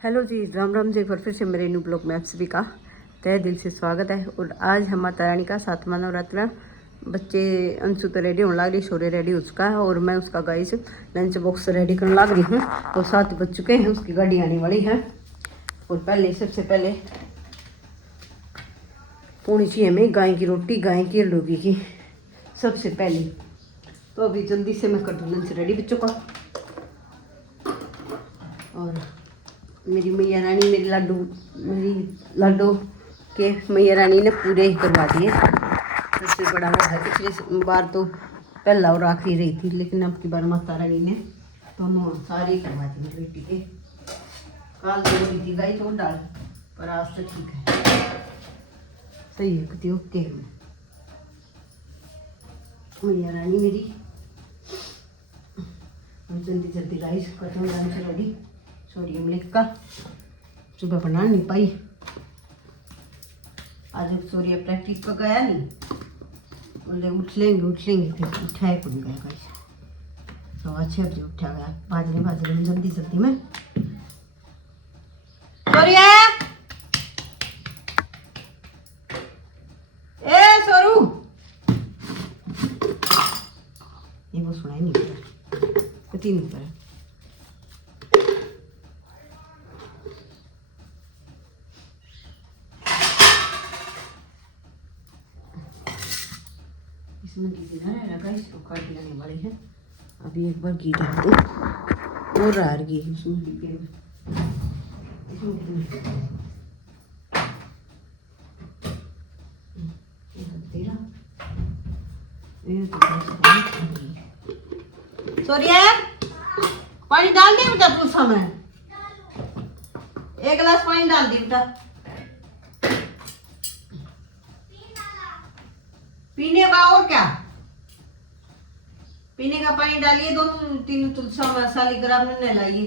Hello जी, राम राम जी। फिर से मेरे न्यू ब्लॉग में आप सभी का तहे दिल से स्वागत है। और आज हम माता रानी का 7वां नवरात्र। बच्चे अंशु तो रेडी होने लग रही, शौर्य रेडी हो चुका है और मैं उसका गाइस लंच बॉक्स रेडी करने लग रही हूँ। तो 7 बज चुके हैं, उसकी गाड़ी आने वाली है। और पहले सबसे पहले पूरी चाहिए हमें गाय की रोटी, गाय की लोगी की सबसे पहले। तो अभी जल्दी से मैं कर दूँ लंच रेडी बच्चों का। और मेरी मैया रानी, मेरी लाडो के मैया रानी ने पूरे ही करवा दिए। सबसे बड़ा वो है, पिछली बार तो पहला और आखिरी रही थी, लेकिन अब की बार माता रानी ने दोनों सारे ही करवा दिए बेटी के। काल तो बोली थी गाई तो डाल, पर आज तो ठीक है, सही है कति ओके है। मैया रानी मेरी जल्दी जल्दी गाइस करते हैं रेडी। सॉरी मलिक का सुबह बना नहीं पाई, आज सूर्य प्रैक्टिस पर गया नहीं, बोले उठ लेंगे फिर उठाए कौन गया गाइस। तो 6 बजे उठा गया, बाजरे में जल्दी में। सूर्य ए सोरू, ये वो सुनाई नहीं कति नहीं कर। इसमें घी देना है गाइस, काट लेने वाली है। अभी एक बार घी डाल दो और रार घी इसमें सूर्य पानी डाल दे बेटा, तू समय 1 गिलास पानी डाल दे बेटा। पीने का और क्या, पीने का पानी डालिए, 2-3 तुलसा शालिग्राम ने लाइए।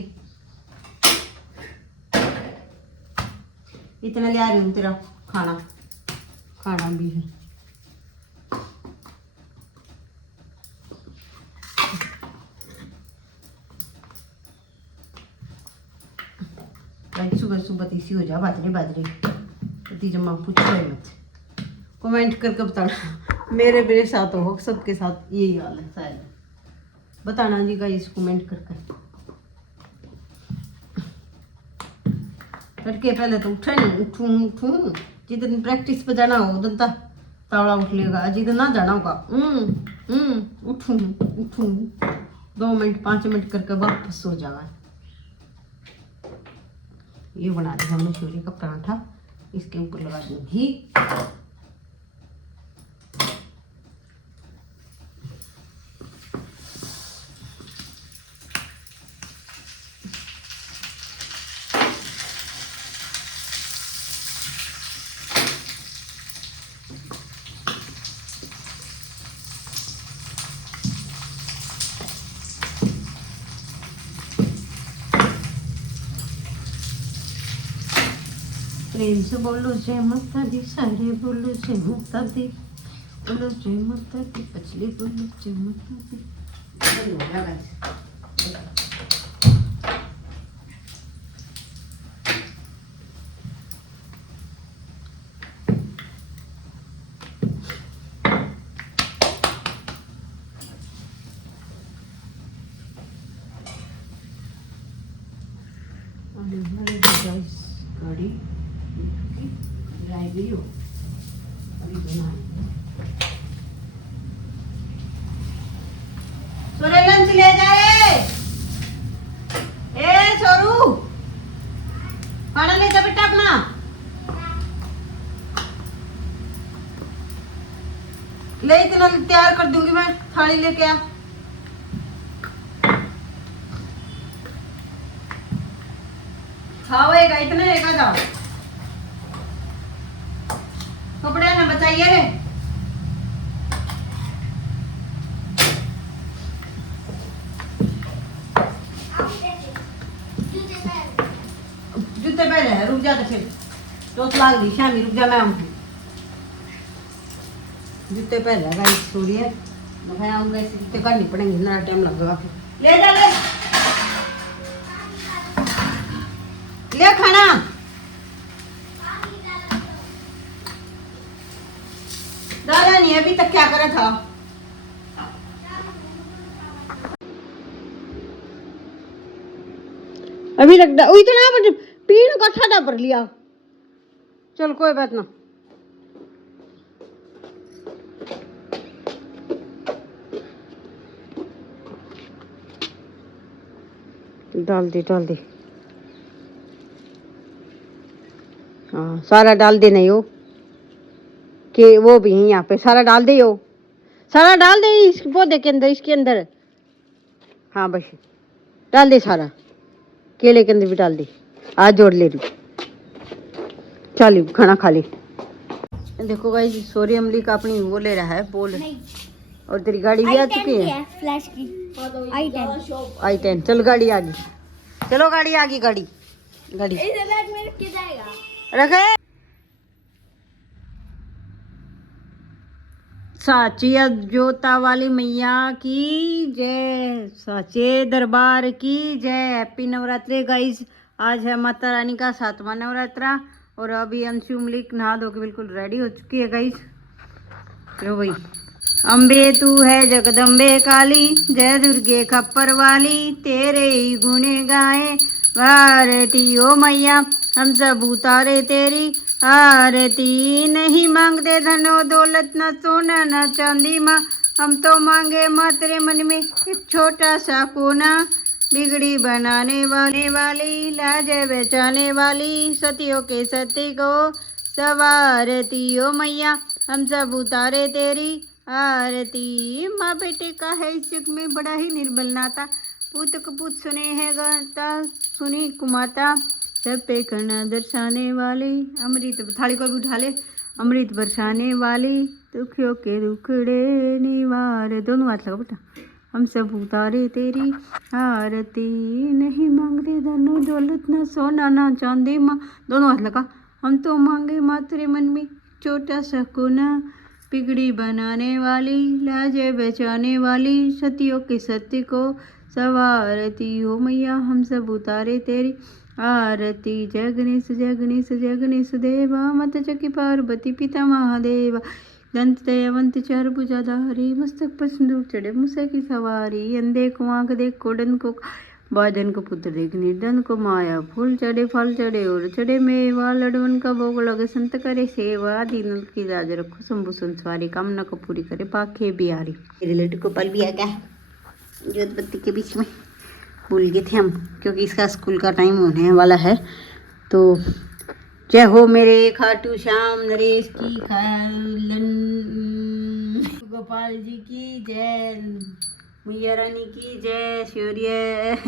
इतना ले आ रही हूँ, तेरा खाना भी है। सुबह तीसी हो जा बाजरे जमा पूछो मत। कमेंट करके बताना, मेरे साथ हो सबके साथ यही हाल है शायद। बताना जी गाइस कमेंट करके। तड़के पहले तो उठा नहीं, उठूं जितनी प्रैक्टिस पे जाना हो उधर तावड़ा उठ लेगा, जिधर ना जाना होगा उठूं 2 मिनट 5 मिनट करके वापस सो जाएगा। ये बना दिया हमने सूर्य का पराठा, इसके ऊपर लगा दूँ घी। प्रेम से बोलो जय माता दी, सारे बोलो जय माता दी, बोलो जय माता दी, पछली बोलो जय माता दी। गाड़ी ड्राइव अभी सूर्य लंच ले जाए। ए सोरू खाना ले जा बेटा अपना। ले इतना तैयार कर दूंगी मैं, थाली लेके आ। खाओएगा इतने लेकर जाओ, कपड़े ना बचाइए रे। जूते पहले है, रुक जा तो फिर चोट लाग गई शामी, रुक जा मैं आऊंगी। जूते पहले है गाइस सूर्य, मैं आऊंगा, ऐसे जूते काटने पड़ेंगे ना, टाइम लगेगा। फिर ले जा ले गया खाना? डाला नहीं अभी तक, क्या करा था? अभी तक इतना पीण का ठाडा भर लिया। चल कोई बात ना। डाल दे। हाँ सारा डाल दे, नहीं हो कि वो भी है यहाँ पे, सारा डाल दे, हो सारा डाल दे इस पौधे के अंदर, इसके अंदर। हाँ बस डाल दे सारा, केले के अंदर भी डाल दे। आज जोड़ ले रही, चल खाना खा ले। देखो भाई सॉरी अमली का अपनी वो ले रहा है बोल। और तेरी गाड़ी भी आ चुकी है फ्लैश की i10। चलो गाड़ी आ गई, चलो गाड़ी आ गई, गाड़ी रखे। साचिया जोता वाली मैया की जय, साचे दरबार की जय। Happy Navratri guys. आज है माता रानी का 7वां नवरात्रा और अभी अंशु मलिक नहा धो के बिल्कुल रेडी हो चुकी है गाइस। लो भाई, अम्बे तू है जगदम्बे काली, जय दुर्गे खप्पर वाली, तेरे ही गुणे गाए भारती ओ मैया, हम सब उतारे तेरी आरती। नहीं मांगते धनो दौलत न सोना न चांदी माँ, हम तो मांगे माँ तेरे मन में एक छोटा सा कोना। बिगड़ी बनाने वाली लाज बचाने वाली, सतियों के सत्य को सवारती ओ मैया, हम सब उतारे तेरी आरती। माँ बेटे का है इस युग में बड़ा ही निर्बल नाता, पूत कपूत सुने है गाता सुनी कुमाता, सब पे करना दर्शाने वाली, अमृत थाली को भी उठा ले, अमृत बरसाने वाली, दुखियों के दुखड़े निवार। दोनों हाथ लगा बेटा, हम सब उतारे तेरी आरती। नहीं मांगते धनो दौलत ना सोना ना चांदी माँ, दोनों हाथ लगा, हम तो मांगे माँ तेरे मन में छोटा सा कोना। बिगड़ी बनाने वाली लाजे बचाने वाली, सतियों के सत्य को सवारती हो मैया, हम सब उतारे तेरी आरती। जय गणेश जय गणेश जय गणेश देवा, मत चकी पार्वती पिता महादेवा, दंत दयावंत चार भुजाधारी, मस्तक पर सिंदूर चढ़े मुसे की सवारी। अंधे को आंख देख कोडन को बाजन को पुत्र देख, निर्धन को माया फूल चढ़े फल चढ़े और चढ़े मेवा, लडवन का भोग लगे संत करे सेवा, दीन की लाज रखो शंभु संसारी, कामना को पूरी करे पाखे बिहारी। रिलेटिव को पल भी आ गया ज्योतबत्ती के बीच में, भूल गए थे हम क्योंकि इसका स्कूल का टाइम होने वाला है। तो जय हो मेरे खाटू श्याम नरेश की खालन, गोपाल जी की जय, मैया रानी की जय, शौर्य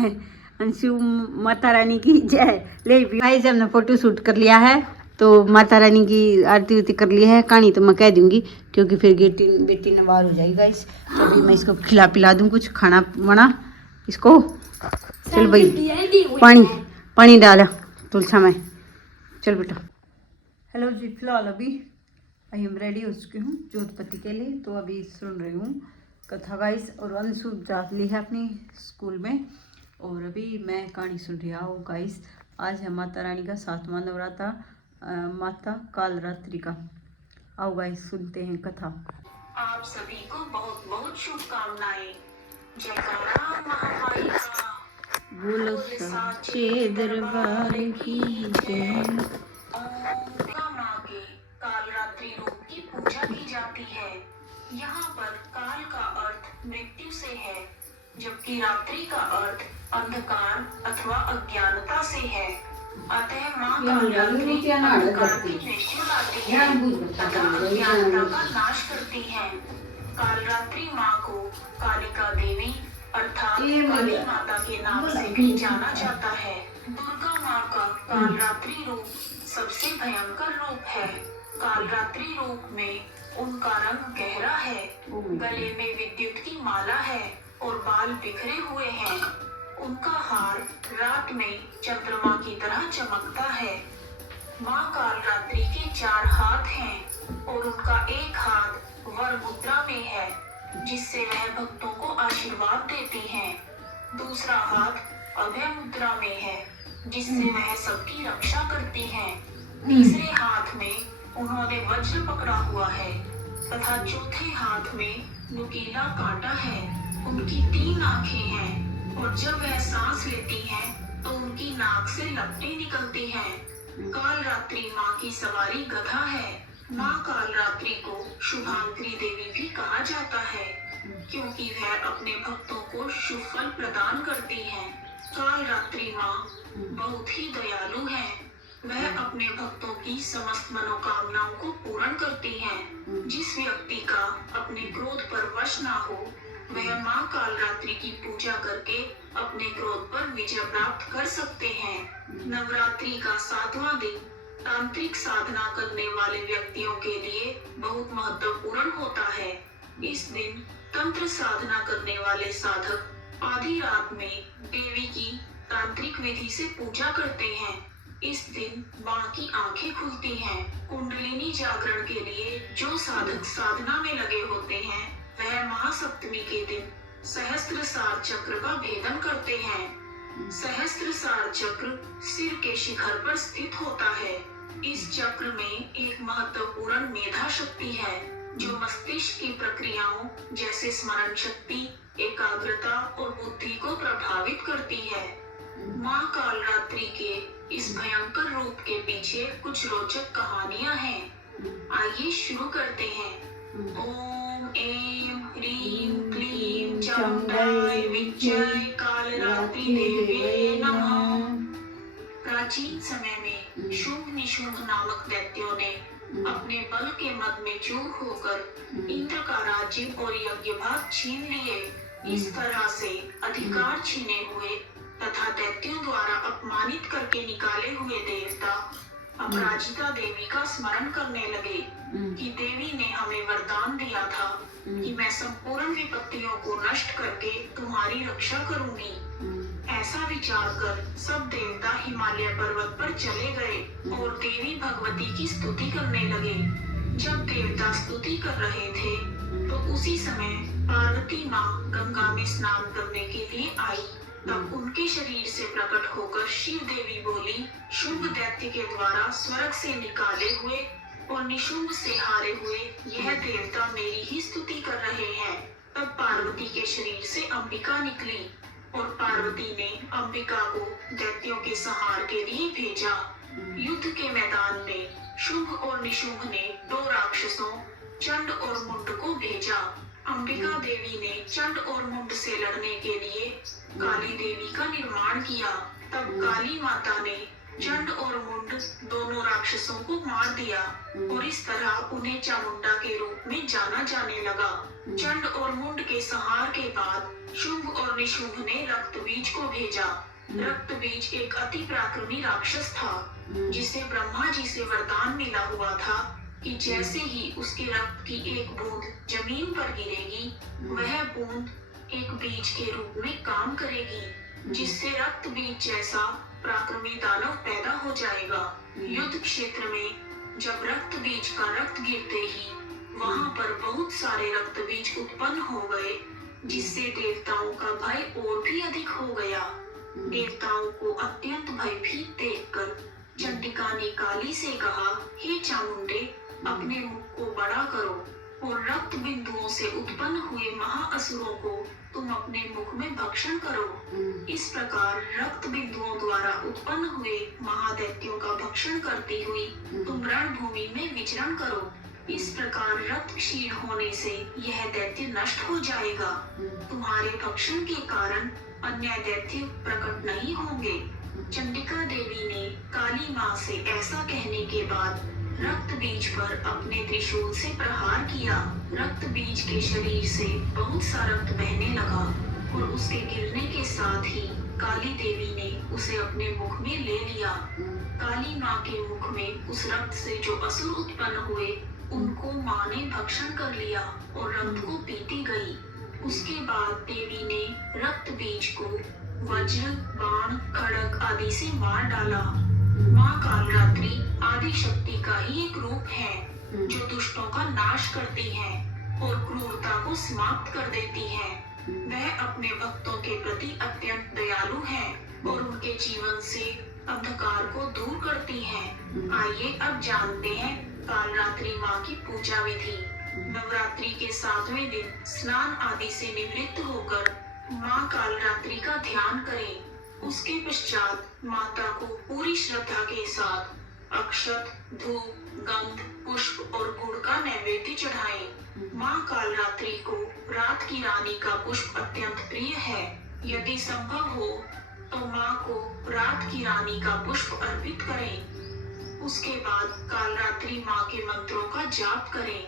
अंशु माता रानी की जय। ले गाइस हमने फोटो शूट कर लिया है, तो माता रानी की आरती उरती कर ली है। कहानी तो मैं कह दूंगी क्योंकि फिर बेटी नवार हो जाएगी गाइस। तो अभी मैं इसको खिला पिला दूँ कुछ खाना वाना इसको। चल भाई पानी डाला तुलसा में, चल बेटा। हेलो जी, फिलहाल अभी आई एम रेडी हो चुकी हूँ ज्योतपति के लिए, तो अभी सुन रही हूँ कथा गाइस। और अंशु जा ली है अपनी स्कूल में और अभी मैं कहानी सुन रही हूँ गाइस। आज है माता रानी का 7वां नवरात्रा, माता कालरात्रि का। आओ गाइस सुनते हैं कथा। आप सभी को बहुत बहुत शुभकामनाएं। जयकारा महामाई का, बोलो साचे दरबार की जय। दुर्गा माँ के कालरात्रि रूप की पूजा की जाती है। यहाँ पर काल का अर्थ मृत्यु से है, जबकि रात्रि का अर्थ अंधकार अथवा अज्ञानता से है। अतः माँ कालरात्रि अंधकार की मृत्यु लाती है तथा अज्ञानता का नाश करती है। कालरात्रि माँ को कालिका देवी अर्थात काली माता के नाम से भी जाना जाता है। दुर्गा माँ का कालरात्रि रूप सबसे भयंकर रूप है। कालरात्रि रूप में उनका रंग गहरा है, गले में विद्युत की माला है और बाल बिखरे हुए हैं। उनका हार रात में चंद्रमा की तरह चमकता है। माँ कालरात्रि के 4 हाथ हैं और उनका एक हाथ वर मुद्रा में है, जिससे वह भक्तों को आशीर्वाद देती हैं। दूसरा हाथ अभय मुद्रा में है जिससे वह सबकी रक्षा करती हैं। तीसरे हाथ में उन्होंने वज्र पकड़ा हुआ है तथा चौथे हाथ में नुकीला कांटा है। उनकी 3 आंखें हैं और जब वह सांस लेती हैं तो उनकी नाक से लपटें निकलती हैं। कालरात्रि माँ की सवारी गधा है। माँ कालरात्रि को शुभांकरी देवी भी कहा जाता है क्योंकि वह अपने भक्तों को शुभ फल प्रदान करती है। कालरात्रि माँ बहुत ही दयालु है। वह अपने भक्तों की समस्त मनोकामनाओं को पूर्ण करती हैं। जिस व्यक्ति का अपने क्रोध पर वश ना हो वह माँ कालरात्रि की पूजा करके अपने क्रोध पर विजय प्राप्त कर सकते हैं। नवरात्रि का 7वां दिन तांत्रिक साधना करने वाले व्यक्तियों के लिए बहुत महत्वपूर्ण होता है। इस दिन तंत्र साधना करने वाले साधक आधी रात में देवी की तांत्रिक विधि से पूजा करते हैं। इस दिन माँ की आंखें खुलती हैं। कुंडलिनी जागरण के लिए जो साधक साधना में लगे होते हैं वह महासप्तमी के दिन सहस्त्रसार चक्र का भेदन करते हैं। सहस्त्रसार चक्र सिर के शिखर पर स्थित होता है। इस चक्र में एक महत्वपूर्ण मेधा शक्ति है जो मस्तिष्क की प्रक्रियाओं जैसे स्मरण शक्ति, एकाग्रता और बुद्धि को प्रभावित करती है। माँ कालरात्रि के इस भयंकर रूप के पीछे कुछ रोचक कहानियां हैं। आइए शुरू करते हैं। ओम ऐं ह्रीं क्लीं चामुंडाय विद्महे कालरात्रि देव्यै नमः। प्राचीन समय में शुंभ निशुंभ नामक दैत्यों ने अपने बल के मद में चूर होकर इंद्र का राज्य और यज्ञ भाग छीन लिए। इस तरह से अधिकार छीने हुए तथा दैत्यों द्वारा अपमानित करके निकाले हुए देवता अपराजिता देवी का स्मरण करने लगे कि देवी ने हमें वरदान दिया था कि मैं संपूर्ण विपत्तियों को नष्ट करके तुम्हारी रक्षा करूंगी। ऐसा विचार कर सब देवता हिमालय पर्वत पर चले गए और देवी भगवती की स्तुति करने लगे। जब देवता स्तुति कर रहे थे तो उसी समय पार्वती माँ गंगा में स्नान करने के लिए आई। तब उनके शरीर से प्रकट होकर शिव देवी बोली, शुंभ दैत्य के द्वारा स्वर्ग से निकाले हुए और निशुंभ से हारे हुए यह देवता मेरी ही स्तुति कर रहे हैं। तब पार्वती के शरीर से अंबिका निकली और पार्वती ने अंबिका को दैत्यों के संहार के लिए भेजा। युद्ध के मैदान में शुंभ और निशुंभ ने 2 राक्षसों चंड और मुंड को भेजा। अंबिका देवी ने चंड और मुंड से लड़ने के लिए काली देवी का निर्माण किया। तब काली माता ने चंड और मुंड दोनों राक्षसों को मार दिया और इस तरह उन्हें चामुंडा के रूप में जाना जाने लगा। चंड और मुंड के संहार के बाद शुंभ और निशुंभ ने रक्तबीज को भेजा। रक्तबीज एक अति पराक्रमी राक्षस था जिसे ब्रह्मा जी से वरदान मिला हुआ था कि जैसे ही उसके रक्त की एक बूंद जमीन पर गिरेगी वह बूंद एक बीज के रूप में काम करेगी जिससे रक्त बीज जैसा पराक्रमी दानव पैदा हो जाएगा। युद्ध क्षेत्र में जब रक्त बीज का रक्त गिरते ही वहां पर बहुत सारे रक्त बीज उत्पन्न हो गए जिससे देवताओं का भय और भी अधिक हो गया। देवताओं को अत्यंत भयभीत देखकर चंडिका ने काली से कहा, हे चामुंडे, अपने मुख को बड़ा करो और रक्त बिंदुओं से उत्पन्न हुए महाअसुरों को तुम अपने मुख में भक्षण करो। इस प्रकार रक्त बिंदुओं द्वारा उत्पन्न हुए महादैत्यों का भक्षण करती हुई तुम रणभूमि में विचरण करो। इस प्रकार रक्त क्षीण होने से यह दैत्य नष्ट हो जाएगा। तुम्हारे भक्षण के कारण अन्य दैत्य प्रकट नहीं होंगे। चंडिका देवी ने काली माँ से ऐसा कहने के बाद रक्त बीज पर अपने त्रिशूल से प्रहार किया। रक्त बीज के शरीर से बहुत सा रक्त बहने लगा और उसके गिरने के साथ ही काली देवी ने उसे अपने मुख में ले लिया। काली माँ के मुख में उस रक्त से जो असुर उत्पन्न हुए उनको माँ ने भक्षण कर लिया और रक्त को पीती गई। उसके बाद देवी ने रक्त बीज को वज्र, बाण, खड़ग आदि से मार डाला। माँ कालरात्रि आदि शक्ति का ही एक रूप है जो दुष्टों का नाश करती है और क्रूरता को समाप्त कर देती है। वह अपने भक्तों के प्रति अत्यंत दयालु है और उनके जीवन से अंधकार को दूर करती हैं। आइए अब जानते हैं कालरात्रि माँ की पूजा विधि। नवरात्रि के 7वें दिन स्नान आदि से निवृत्त होकर माँ कालरात्रि का ध्यान करें। उसके पश्चात माता को पूरी श्रद्धा के साथ अक्षत, धूप, गंध, पुष्प और गुड़ का नैवेद्य चढ़ाएं। माँ कालरात्रि को रात की रानी का पुष्प अत्यंत प्रिय है। यदि संभव हो तो माँ को रात की रानी का पुष्प अर्पित करें। उसके बाद कालरात्रि माँ के मंत्रों का जाप करें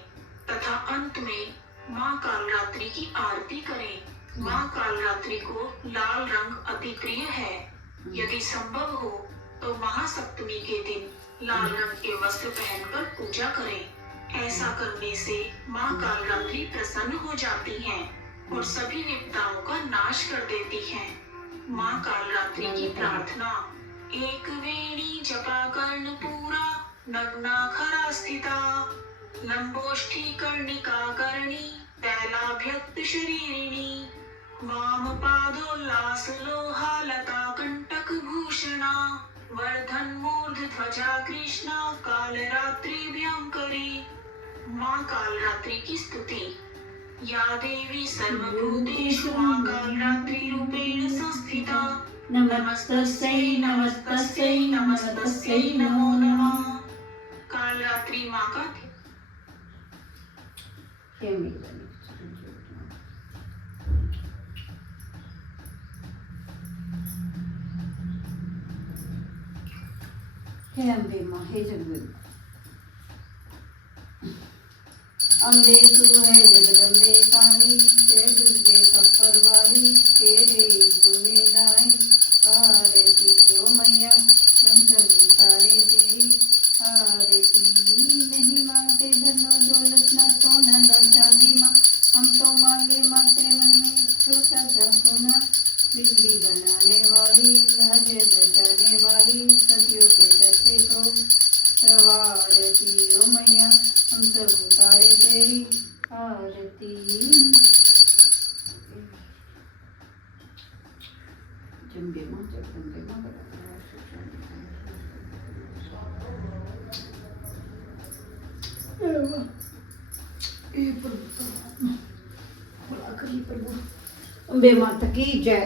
तथा अंत में माँ कालरात्रि की आरती करें। माँ कालरात्रि को लाल रंग अति प्रिय है। यदि संभव हो तो महासप्तमी के दिन लाल रंग के वस्त्र पहनकर पूजा करें। ऐसा करने से माँ कालरात्रि प्रसन्न हो जाती हैं और सभी विपदाओं का नाश कर देती हैं। माँ कालरात्रि की प्रार्थना। एक वेणी जपा कर्ण पूरा, नग्ना खरा स्थिता, लंबोष्ठी कर्णिका कर्णी, तैलाभ्यक्त शरीरिणी, वाम पादोल्लास लोहा लता कंटक भूषणा, वर्धन मूर्ध ध्वजा कृष्णा, कालरात्रिभ्यंकरी। माँ कालरात्रि की स्तुति। या देवी सर्वभूतेषु माँ कालरात्रि रूपेण संस्थिता, नमस्तस्यै नमस्तस्यै नमस्तस्यै नमो नमः। कालरात्रि माँ का हे अम्बे माँ, हे जगदम्बे अम्बे तू है जगदम्बे काली, जय दुर्गे सफर वाली, तेरे गुणे गाए आरती ओ मैया, हम सब उतारे तेरी आरती। नहीं मांगते धनो दौलत ना सोना न चांदी माँ, हम तो मांगे माँ तेरे मन में एक छोटा सा कोना। बिगड़ी बनाने वाली, राज्य बचाने वाली, सतियों के सत्य को प्रवारती ओ मैया, हम सब उतारे तेरी आरती। जम्बे माँ जगदम्बे माँ अम्बे माता की जय।